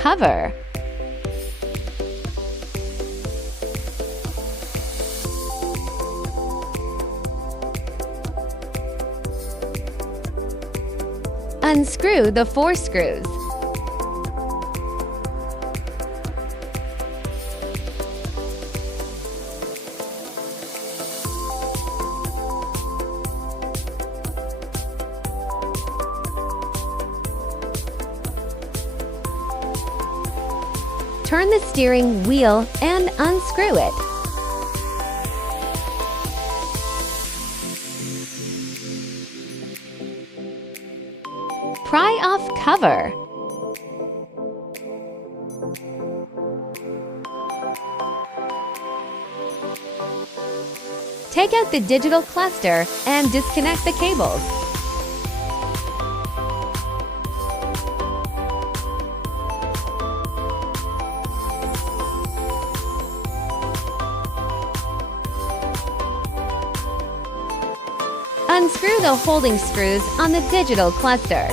cover. Unscrew the 4 screws. Turn the steering wheel and unscrew it. Pry off cover. Take out the digital cluster and disconnect the cables. Unscrew the holding screws on the digital cluster.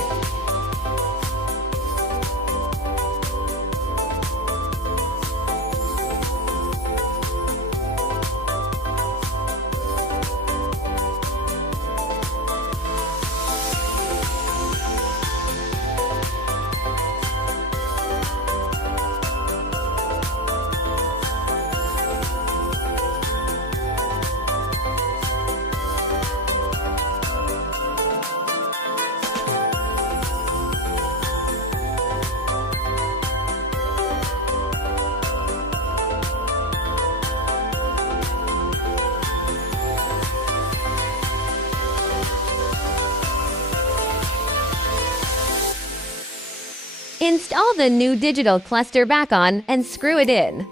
Install the new digital cluster back on and screw it in.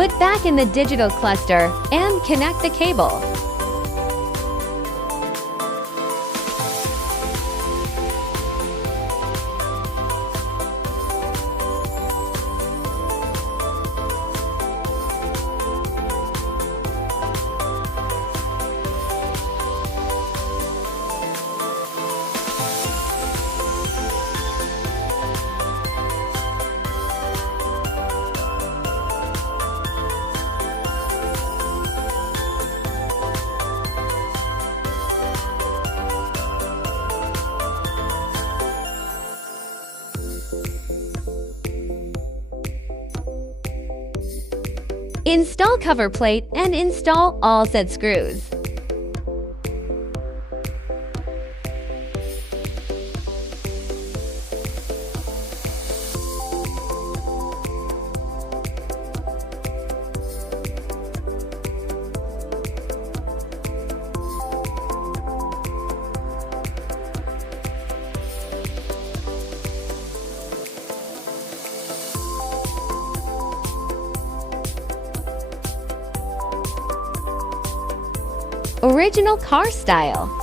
Put back in the digital cluster and connect the cable. Install cover plate and install all set screws. Original car style.